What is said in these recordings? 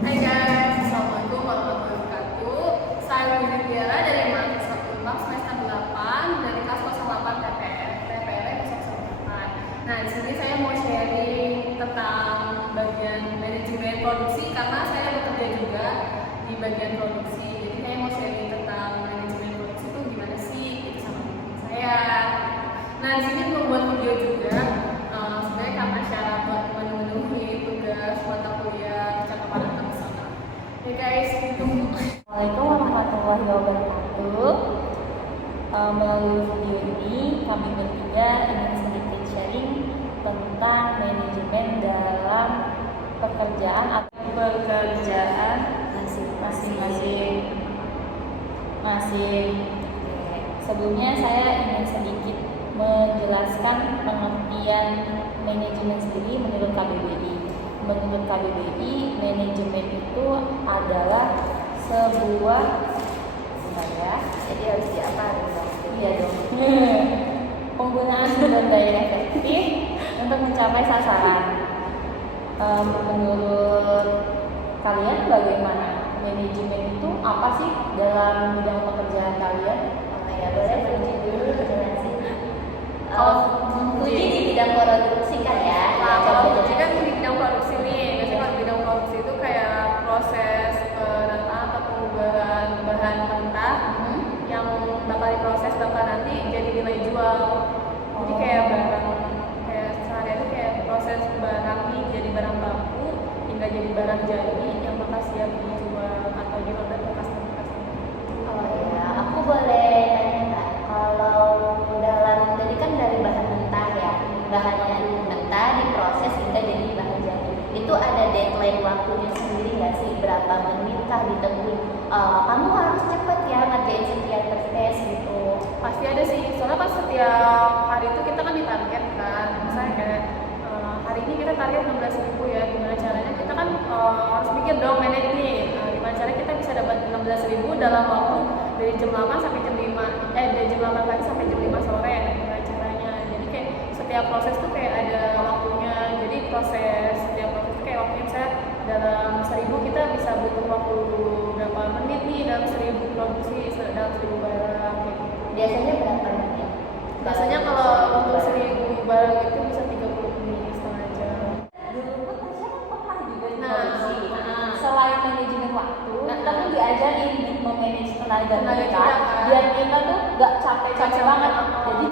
Hai guys, Assalamualaikum warahmatullahi wabarakatuh. Saya Budi Tiara dari mahasiswa Unpad semester 8 dari kelas 08 TPL 008. Nah, di sini saya mau sharing tentang bagian manajemen produksi karena saya bekerja juga di bagian produksi. Jadi saya mau sharing tentang manajemen produksi itu gimana sih gitu sama teman saya. Nah, di sini membuat video juga sebenarnya karena syarat buat memenuhi tugas mata kuliah kecakapan internasional. Ya guys, ditunggu. Assalamualaikum warahmatullahi wabarakatuh. Melalui video ini kami bertiga ingin sedikit sharing tentang manajemen dalam pekerjaan atau pekerjaan masing-masing. Sebelumnya saya ingin sedikit menjelaskan pengertian manajemen sendiri menurut KBBI. Menurut KBBI, manajemen itu adalah sebuah jadi harus diapain dong? Iya dong. Penggunaan sumber daya efektif untuk mencapai sasaran. Menurut kalian bagaimana? Manajemen itu apa sih dalam bidang pekerjaan kalian? Ya boleh Puji dulu jelasin. Puji di bidang produksi kan ya? Nah, kalau Puji kan di bidang produksi nih. Biasanya kalau di bidang produksi itu kayak proses pendataan atau pengubahan bahan mentah yang bakal diproses bakal nanti jadi nilai jual. Jadi kayak barang kayak sehari-hari kayak proses barang nih jadi barang baku hingga jadi barang jadi yang bakal siap dijual atau diorder ke customer. Oh ya, aku boleh tanya nggak? Kalau jadi kan dari bahan mentah ya, bahan yang mentah diproses hingga jadi bahan jadi. Itu ada deadline waktunya sendiri nggak sih? Berapa menit kah ditentuin? Kamu harus cepet ya ngerjain sekian tes gitu. Pasti ada sih, soalnya kan setiap hari itu kita kan ditarget kan. Misalnya kayak hari ini kita target 16.000 ya. Gimana caranya? Kita kan harus mikir dong manage nih. Gimana caranya kita bisa dapat 16.000 dalam waktu dari jam 8 sampai jam 5 dari jam 8 pagi sampai jam 5 sore. Gimana caranya? Jadi kayak setiap proses tuh kayak ada waktunya. Jadi setiap proses tuh kayak waktunya saya dalam 1.000 kita bisa butuh waktu berapa menit nih dalam 1.000 produksi dalam 1.000 barang gitu. Biasanya berapa menit? Biasanya kalau untuk 1.000 barang itu bisa 30 menit, setengah jam. Dulu kan Tasya kan pernah juga di Nah, produksi. nah. Selain manajemen waktu, kita kan diajarin di memanage tenaga Tenaga kita, kita, kan. biar kita tuh gak capek-capek Capek banget. banget. Jadi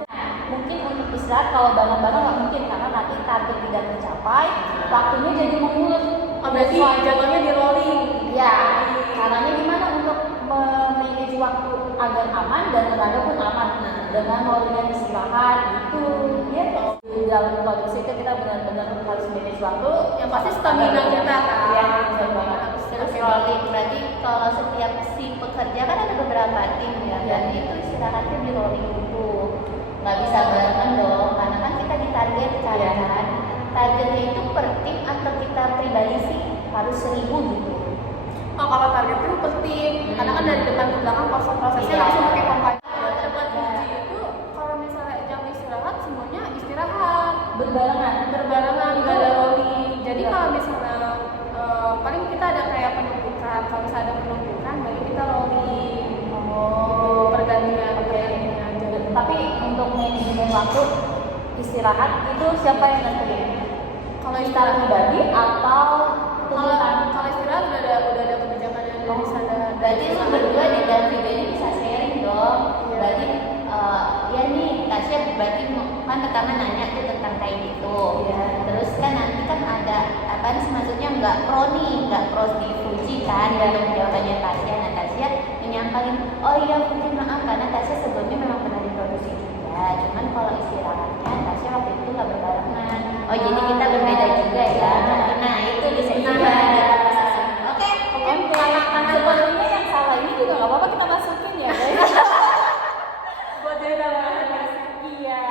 mungkin untuk istirahat kalau bareng-bareng nggak mungkin karena nanti target tidak tercapai, waktunya jadi mengulut. Oh, berarti jadwalnya di rolling. Ya, caranya gimana untuk memanage waktu agar aman dan tenaga pun aman dengan rollingan istirahat gitu. Ya, di dalam produksi itu kita benar-benar harus manage waktu. Yang pasti stamina kita kan. Iya, benar banget. Terus rolling, berarti kalau setiap si pekerja kan ada beberapa tim ya, dan itu istirahatnya di rolling dulu, nggak bisa barengan dong, karena kan kita ditarget kan, targetnya itu per tim atau kita pribadi sih harus 1.000 gitu. Oh, kalau target itu per tim, karena kan dari depan ke belakang prosesnya Iya. langsung pakai kompai. Tempat uji itu kalau misalnya jam istirahat semuanya istirahat Berbarengan. nggak ada rolling. Jadi kalau misalnya paling kita ada kayak penumpukan, kalau misalnya ada penumpukan baru kita rolling. Gitu, pergantian kayaknya. Tapi untuk manajemen waktu istirahat itu siapa yang nentuin? Kalau Kita istirahat pribadi atau tuntutan? kalau istirahat udah ada kebijakannya dari sana. Berarti lu berdua di dalam video ini bisa sharing dong. Iya. Berarti ya nih Tasya berarti kan pertama nanya tuh tentang kayak gitu. Iya. Terus kan nanti kan ada apa sih maksudnya nggak pro di Fuji kan untuk jawabannya Tasya. Nah Tasya menyampaikan, oh iya Fuji maaf karena Tasya sebelumnya memang pernah diproduksi juga. Cuman kalau istirahatnya Tasya waktu itu nggak berbarengan. Oh jadi kita berbeda juga ya. Nah itu bisa juga. Oke. Karena sebenarnya yang salah ini juga nggak apa-apa kita masukin ya guys. Buat jadi tambahan. Iya.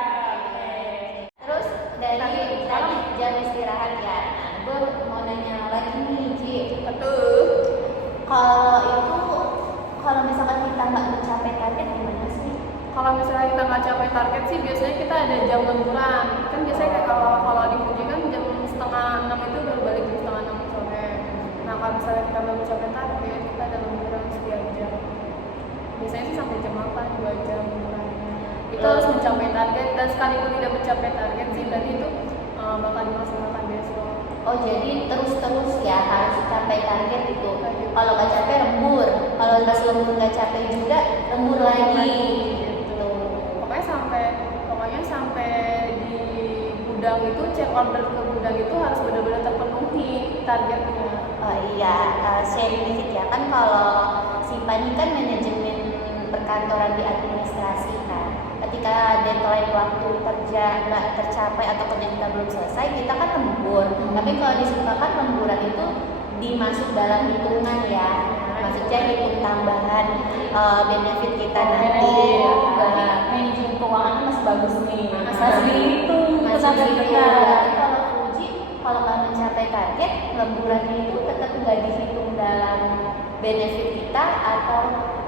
Terus dari jam istirahat ya. Nah, gue mau nanya lagi nih, Ci. Betul. Kalau misalkan kita nggak mencapai target gimana sih? Kalau misalnya kita nggak capai target sih biasanya kita ada jam lemburan. Kan biasanya kayak kalau di Fuji kan jam 5:30 itu baru balik jam 5:30 sore. Nah kalau misalnya kita jam mulainya. Itu Loh. harus mencapai target, dan sekalipun tidak mencapai target sih berarti itu bakal dilaksanakan besok. Oh jadi terus ya harus capai target itu. Kalau nggak capek lembur, kalau pas lembur nggak capek juga lembur lagi. Gitu. Pokoknya sampai di gudang itu, cek order ke gudang itu harus benar-benar terpenuhi targetnya. Oh iya, sharing dikit ya kan kalau SIPA ini kan manajemen perkantoran di administrasi kan. Ketika deadline waktu kerja nggak tercapai atau kerja kita belum selesai, kita kan lembur. Tapi kalau di SIPA kan lemburan itu dimasuk dalam hitungan ya. Maksudnya hitung tambahan benefit kita nanti. Berarti manajemen keuangannya masih bagus nih. Masih dihitung Masih tenaga dihitung. kita. Tapi kalau Fuji, kalau nggak mencapai target, lemburannya itu tetap nggak dihitung dalam benefit kita atau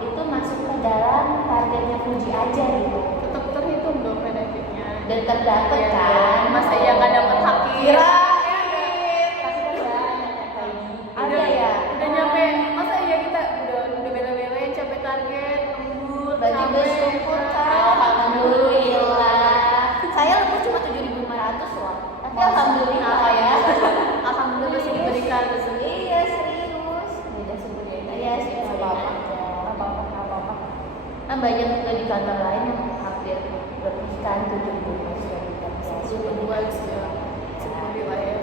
itu masuk ke dalam targetnya Fuji aja gitu. Tetap terhitung dong benefitnya. Dan terdapat Iya, kan? masa iya nggak dapat hakir? Kira Tapi kan banyak yang kayak gitu. ada ya. Udah nyampe, masa iya kita udah bela-belain capai target, lembur, Berarti capek, bersyukur kan? Alhamdulillah. Saya lembur cuma 7.500 loh. Tapi alhamdulillah ya. Alhamdulillah masih diberikan rezeki. Iya serius. Beda sebenarnya. Iya sih apa-apa. Apa-apa. Kan banyak juga di kantor lain yang hampir lebih kan 70%. Berdua sih ya, seperti lah ya.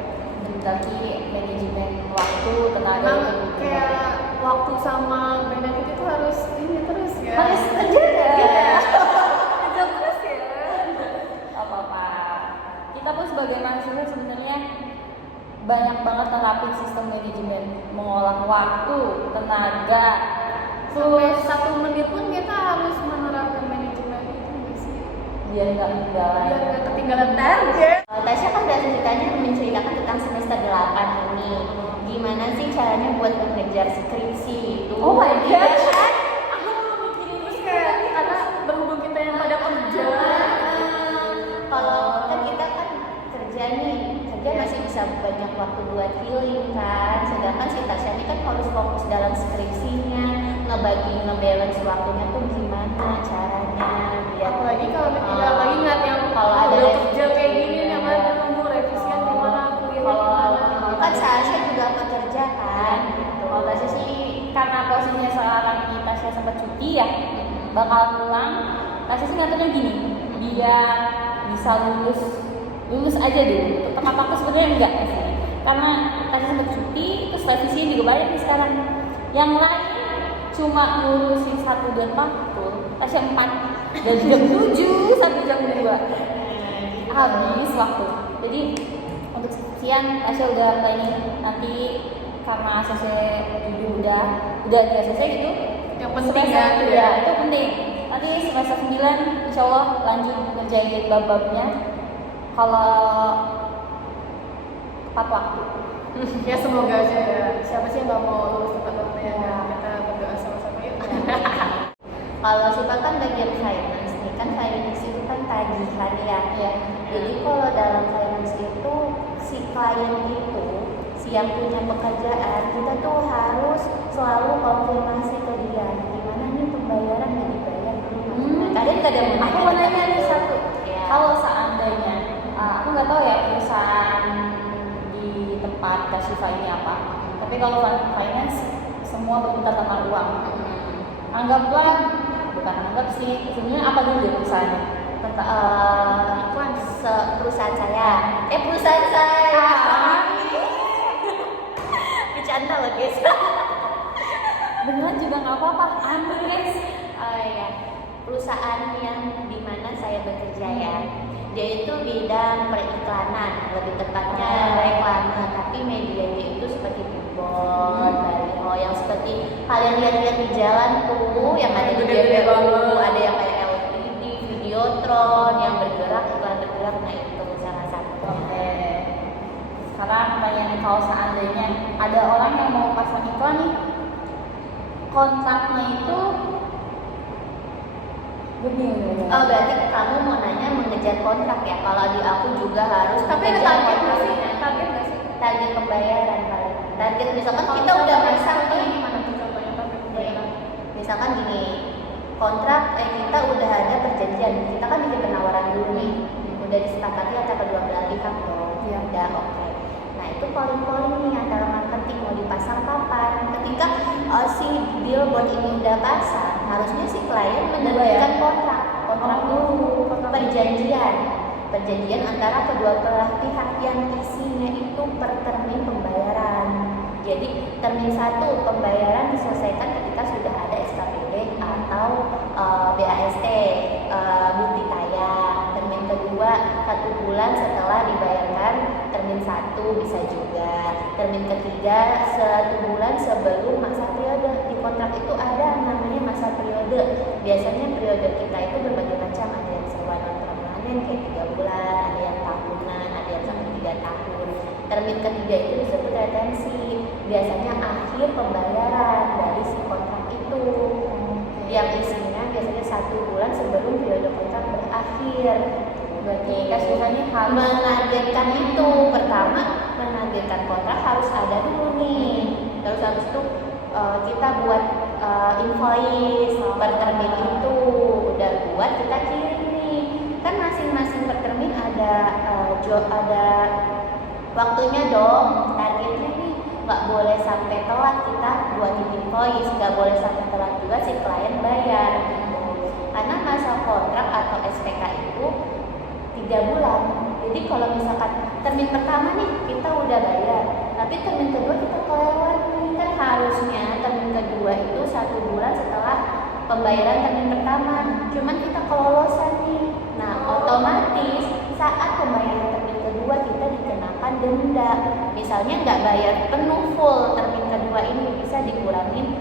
Tapi manajemen waktu, tenaga Emang itu kayak waktu sama benefit itu harus ini terus ya. harus kerja ya. Kerja terus ya. Apa-apa. Kita pun sebagai mahasiswa sebenarnya banyak banget nerapin sistem manajemen, mengolah waktu, tenaga, Sampai terus 1 menit pun kita harus menerapkan manajemen itu nggak sih? biar nggak ketinggalan. Biar nggak ketinggalan target. Tasya kan udah ceritanya menceritakan tentang semester 8 ini. Gimana sih caranya buat mengejar skripsi itu? Oh my God. Iya kan? Aku mau mikirin terus kayak karena berhubung kita yang pada kerja. Kalau kan kita kan kerja nih, kerja masih bisa banyak waktu buat healing kan. Sedangkan si Tasya ini kan harus fokus dalam skripsinya, ngebalance waktunya tuh gimana caranya biar Apalagi kalau kita lagi ngeliat yang kalau ada udah revisi. kerja kayak gini nih, apa ada nunggu revisian gimana, kuliah gimana. kan Tasya juga pekerja kan. Gitu. Kalau Tasya sih karena posisinya sekarang ini Tasya sempat cuti ya, bakal pulang. Tasya sih ngaturnya gini, biar bisa lulus aja dulu. Tepat waktu sebenarnya enggak sih, karena Tasya sempat cuti, terus revisi juga banyak nih sekarang. Yang lain cuma ngurusin 1 dan 4, Tasya 4 dan jam 7 sampai jam 2 habis waktu. Jadi untuk siang Tasya udah planning nanti karena ACC 7 udah ACC gitu. Yang penting Semester- ya, itu penting. Nanti semester 9 insya Allah lanjut ngerjain bab-babnya kalau tepat waktu. Ya semoga aja ya. Siapa sih yang nggak mau lulus tepat waktu ya? Kita berdoa sama-sama yuk. Kalau SIPA kan bagian finance nih, kan finance itu kan tagihan ya. Iya. Jadi kalau dalam finance itu si klien itu, si yang punya pekerjaan, kita tuh harus selalu konfirmasi ke dia, gimana nih pembayaran yang dibayar belum? Nah, kalian gak ada Aku mau nanya nih satu. Ya. Kalau seandainya, aku nggak tahu ya perusahaan di tempat Kashifa ini apa. Tapi kalau finance semua berputar tentang uang. Anggaplah, bukan anggap sih, sebenarnya apa dulu deh perusahaannya? Tentang perusahaan saya, perusahaan saya. Bercanda loh guys. Beneran juga nggak apa-apa, ambil guys. Ya, perusahaan yang dimana saya bekerja ya, dia itu bidang periklanan, lebih tepatnya reklame, tapi medianya itu seperti billboard, baliho yang seperti kalian lihat-lihat di jalan tuh, yang ada di Gede-gede GPU, banget. ada yang kayak LED, Videotron, yang bergerak, iklan bergerak, nah itu salah satu. Oke. Sekarang pertanyaan, kalau seandainya ada orang yang mau pasang iklan nih, kontraknya itu begini. Oh, berarti kamu mau nanya mengejar kontrak ya? Kalau di aku juga harus Tapi ada mengejar target nggak sih? kontraknya. Target nggak sih? Target pembayaran paling. Target misalkan Kalau kita udah misalkan masak nih, gimana tuh contohnya target pembayaran? misalkan gini, kontrak kita udah ada perjanjian, kita kan bikin penawaran dulu nih, udah disepakati antara kedua belah pihak dong. Iya. Udah oke. Nah itu calling nih antara marketing mau dipasang kapan. Ketika si billboard ini udah pasang, harusnya si klien menerbitkan kontrak dulu, perjanjian antara kedua belah pihak yang isinya itu per termin pembayaran. Jadi termin 1 pembayaran diselesaikan ketika sudah ada SKPD atau BAST bukti tayang. Termin kedua 1 bulan setelah dibayarkan termin 1 bisa juga. Termin ketiga 1 bulan sebelum masa periode. Di kontrak itu ada namanya masa periode. Biasanya periode kita itu berbagai macam, ada yang sewa non permanen kayak 3 bulan, ada yang tahunan, ada yang sampai 3 tahun. Termin ketiga itu disebut retensi. Biasanya akhir pembayaran dari si kontrak itu, yang isinya biasanya 1 bulan sebelum periode kontrak berakhir. Berarti kasusnya harus Menargetkan itu, pertama menargetkan kontrak harus ada dulu nih. Terus habis itu kita buat invoice per termin itu, udah buat kita kirim nih. Kan masing-masing per termin ada ada waktunya dong, targetnya nih nggak boleh sampai telat kita buatin invoice, nggak boleh sampai telat juga si klien bayar gitu. Karena masa kontrak atau SPK itu 3 bulan. Jadi kalau misalkan termin pertama nih kita udah bayar, tapi termin kedua kita kelewat nih, kan harusnya termin kedua itu 1 bulan setelah pembayaran termin pertama. Cuman kita kelolosan nih. Nah, otomatis saat pembayaran termin kedua kita dikenakan denda. Misalnya nggak bayar penuh full termin kedua ini, bisa dikurangin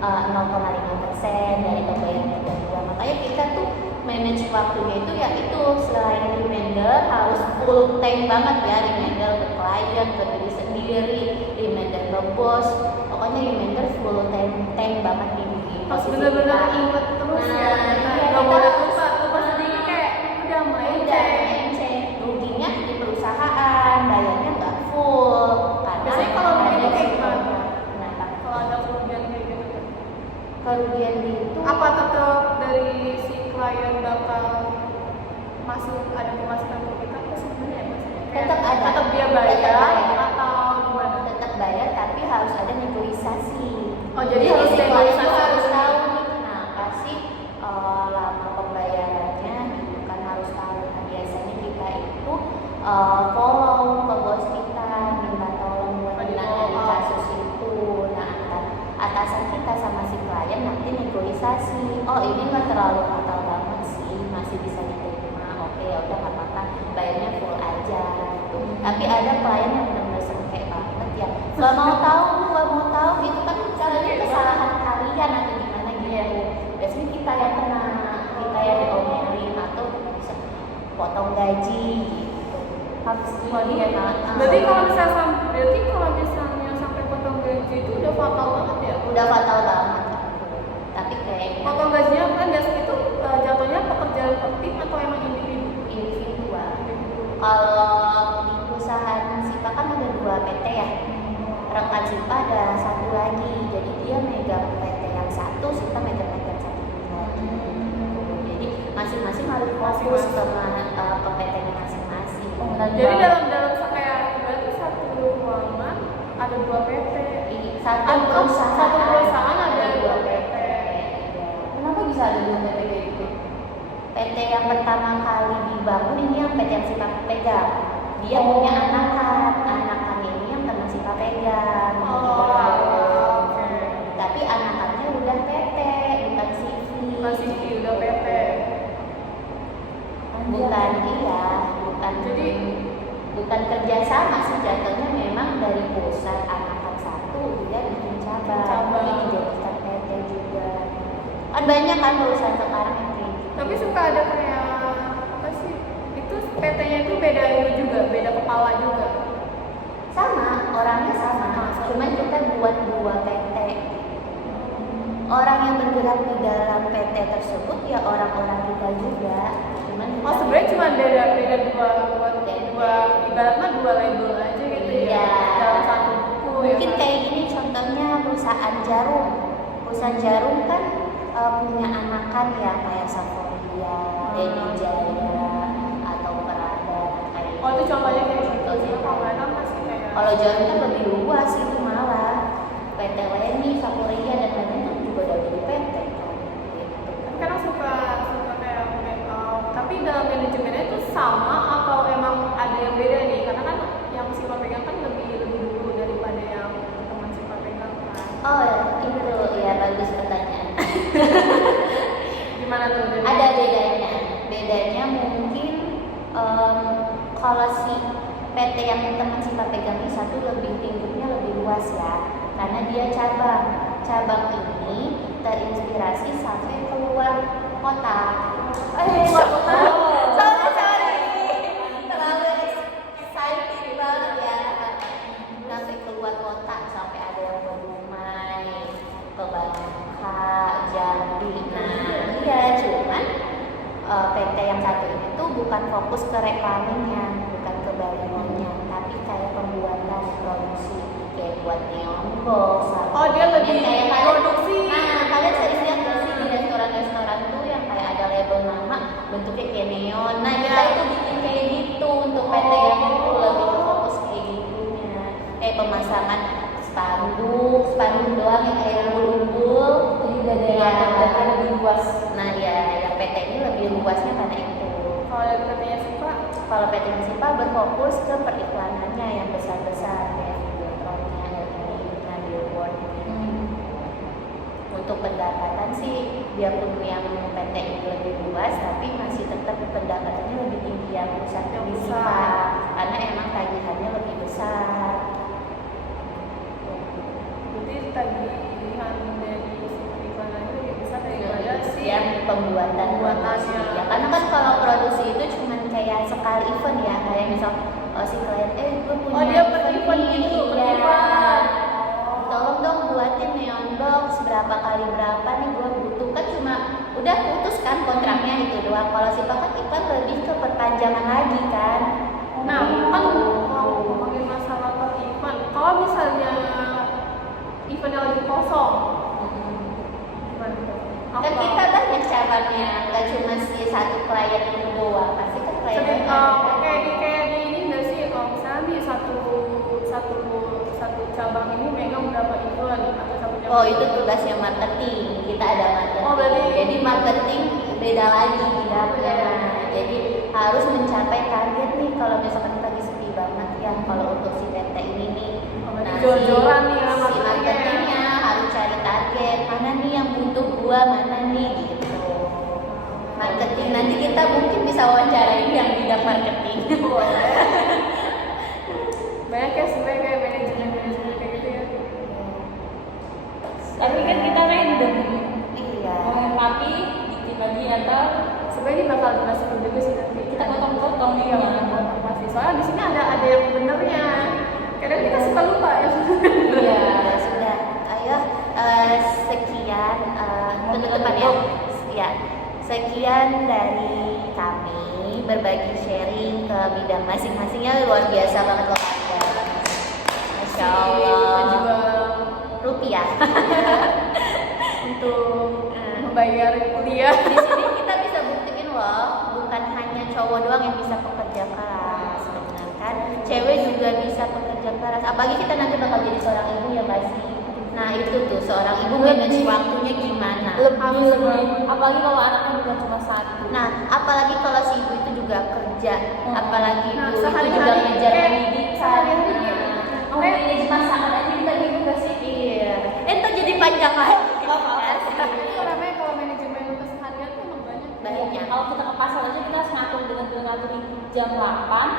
0,5% dari pembayaran kedua. Makanya kita tuh manage waktunya itu ya itu, selain reminder harus full tank banget ya, reminder ke klien, ke diri sendiri, reminder ke bos, pokoknya reminder full tank banget di Harus posisi bener-bener kita. inget terus Nah, ya. iya, Gak boleh kita lupa sedikit kayak udah main udah melenceng, ruginya di perusahaan, bayarnya nggak full karena Biasanya kalau ada rugi kayak si gimana? kontrak. Kenapa? Kalau ada kerugian kayak gitu kan. Kerugian itu Apa tetap dari si klien bakal masuk, ada pemasukan ke kita apa sebenarnya ya maksudnya? Kayak Tetap ada. Tetap dia Tetap bayar bayar. atau gimana? tetap bayar tapi harus ada negosiasi. Oh, jadi harus si klien negosiasi. itu harus tahu nih kenapa sih lama pembayarannya gitu kan, harus tahu. Nah, biasanya kita itu follow ke bos kita, minta tolong buat menangani kasus itu. Nah, antar atasan kita sama si klien nanti negosiasi. Oh, ini nggak terlalu fatal banget sih, masih bisa diterima. Oke, ya udah nggak apa-apa, bayarnya full aja gitu. Tapi ada klien yang benar-benar sengke banget ya, nggak mau tahu itu kan caranya kesalahan kalian atau gimana gitu. Biasanya kita yang kena, kita yang diomelin atau bisa potong gaji gitu. Harus dia Berarti kalau misalnya sampai potong gaji itu udah fatal banget ya? udah fatal banget. Tapi kayaknya Potong gajinya kan biasanya itu jatuhnya pekerjaan penting atau emang individu? individual. Kalau di perusahaan SIPA kan ada 2 PT ya. Rekan SIPA ada 1 lagi, jadi dia megang PT yang 1, SIPA megang satu lagi. Jadi masing-masing harus fokus ke PT-nya masing-masing. Jadi dalam kayak berarti satu ruangan ada 2 PT. Satu perusahaan ada 2 PT. Kenapa bisa ada 2 PT kayak gitu? PT yang pertama kali dibangun ini yang PT yang SIPA pegang. Dia punya anakan ini yang kena SIPA pegang. Oke. Tapi anakannya udah PT, bukan CV. Masih udah PT. Bukan Jadi bukan kerjasama sih, jatuhnya memang dari pusat anakan 1 dia bikin cabang, jadi dijadikan PT juga. Kan banyak kan perusahaan sekarang yang kayak gitu. tapi suka ada kayak apa sih? Itu PT-nya itu beda ini juga, beda kepala juga. Sama, orangnya sama, cuman kita buat 2 PT. Orang yang bergerak di dalam PT tersebut ya orang-orang kita juga. Cuman kita Sebenarnya cuma beda dua ibaratnya 2 label aja gitu Iya. ya dalam satu buku. mungkin ya kan? kayak gini contohnya perusahaan jarum kan punya anakan ya kayak Saporia, Denny Jaya atau Prada kayak Oh itu contohnya kayak gitu. Contohnya Kalau mereka masih kayak kalau John kan lebih luas itu malah PT Leni, Saporia dan lain-lain kan juga udah jadi PT kan gitu. kadang suka kayak tapi dalam manajemennya itu sama atau emang ada yang beda nih? Karena kan yang Siva pegang kan lebih dulu daripada yang teman Siva pegang kan. Oh itu ya bagus pertanyaan. Gimana tuh? Ada bedanya mungkin kalau si PT yang teman Siva pegang ini satu lebih lingkupnya lebih luas ya karena dia cabang ini terinspirasi sampai keluar kota. Keluar kota? Sorry terlalu excited banget ya sampai keluar kota sampai ada yang ke Dumai, ke Bangka, Jambi. Nah iya cuman PT yang satu ini tuh bukan fokus ke reklamenya, bukan ke bayarannya, tapi kayak pembuatan produksi kayak buat neon box. Oh dia lebih kayak produksi. Nah kalian sering lihat nggak sih di restoran tuh yang kayak ada label nama bentuknya kayak neon. Nah kita itu bikin kayak gitu untuk PT yang itu lebih ke fokus kayak gitunya. Pemasangan spanduk doang yang kayak umbul itu juga ada yang lebih luas. Nah ya yang PT ini lebih luasnya karena itu. Kalau dari PT-nya Siva? Kalau PT Siva berfokus ke periklanannya yang besar-besar kayak Videotronnya, LEDnya, billboard. Untuk pendapatan sih biarpun yang PT ini lebih luas tapi masih tetap pendapatannya lebih tinggi yang pusat di Siva karena emang tagihannya lebih besar. Jadi tagihan dari iklanannya lebih besar daripada si yang pembuatannya. Ya karena kan kalau produksi itu cuman kayak sekali event ya kayak misal si klien gue punya dia per event gitu, per event. Tolong dong buatin neon box berapa kali berapa nih gue butuh kan cuma udah putus kan kontraknya itu doang. Kalau si kan iklan lebih ke perpanjangan lagi kan. Nah kan mau ngomongin masalah per event, kalau misalnya eventnya lagi kosong gimana tuh? Kan kita banyak cabangnya, nggak cuma si satu klien itu doang, pasti kan klien kayak di ini nggak sih kalau misalnya nih satu cabang ini megang berapa event atau satu cabang? Oh itu tugasnya marketing, kita ada marketing. Oh, berarti jadi marketing beda lagi bidangnya. Jadi harus mencapai target nih kalau misalkan kita lagi sepi banget ya kalau untuk si PT ini nih. Nah, jor-joran nih ya si marketingnya harus cari target mana nih yang butuh gua mana nih gitu. Marketing nanti kita mungkin bisa wawancarain yang bidang marketing. Banyak ya sebenarnya kayak manajemen kayak gitu ya. Tapi kan kita random. Iya. Mau yang rapi, dikit lagi atau Sebenarnya ini bakal dibahas juga sih nanti. kita potong-potong nih Iya, potong pasti. Soalnya di sini ada yang benernya. Kadang kita suka lupa ya. Iya, sudah. Ayo sekian penutupan ya. Ya. Sekian dari kami berbagi sharing ke bidang masing-masingnya luar biasa banget loh kalian. Masya Allah. Penjual Rupiah. untuk membayar kuliah. Di sini kita bisa buktiin loh, bukan hanya cowok doang yang bisa pekerja keras, benar kan? Cewek juga bisa pekerja keras. Apalagi kita nanti bakal jadi seorang ibu ya pasti. Nah itu tuh seorang ibu manage waktunya gimana? lebih apalagi kalau anaknya bukan cuma satu. Nah apalagi kalau si ibu itu juga kerja, apalagi Nah, ibu itu juga sehari-hari ngejar kayak pendidikan. sehari-hari kayak Oh manage masakan aja kita gitu gak sih? Iya. Itu jadi panjang lagi. Itu namanya kalau manajemen keseharian tuh emang banyak. Banyak. Kalau kita ke pasar aja kita harus ngatur dengan ngatur jam 8,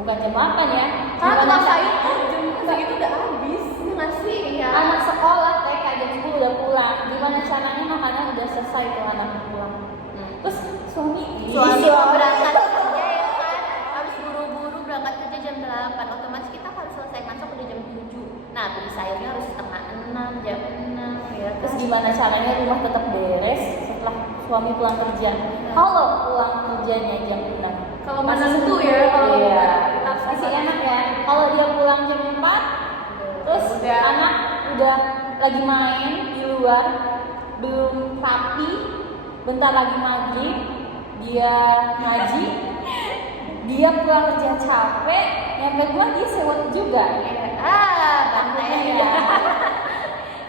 bukan jam 8 ya. Karena Gimana puasa cara- itu jam segitu udah habis. Ini nggak sih? Iya. anak sekolah TK jam 10 udah pulang. Gimana caranya makanan udah selesai tuh anaknya pulang. Terus suami Suami mau berangkat kerja ya kan, harus buru-buru berangkat kerja jam 8, otomatis kita harus selesai masak udah jam 7. Nah beli sayurnya harus setengah 6, jam 6 ya Terus kan. gimana caranya rumah tetap beres setelah suami pulang kerja? Kalau pulang kerjanya jam 6 Kalau menentu ya, kalau iya, kita masih enak ya. Kalau dia pulang jam 4, terus Udah. anak udah lagi main di luar, belum rapi, bentar lagi maghrib, dia ngaji, dia pulang kerja capek, nyampe gua dia sewot juga. Bantai ya. ya.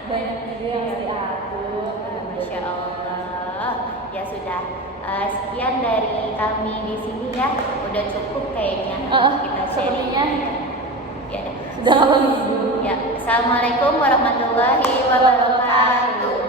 Banyak juga yang diatur. Masya Allah. Ya sudah. Sekian dari kami di sini ya. Udah cukup kayaknya kita sharing. Sepertinya Ya. sudah lama minggu. Ya. Assalamualaikum warahmatullahi wabarakatuh.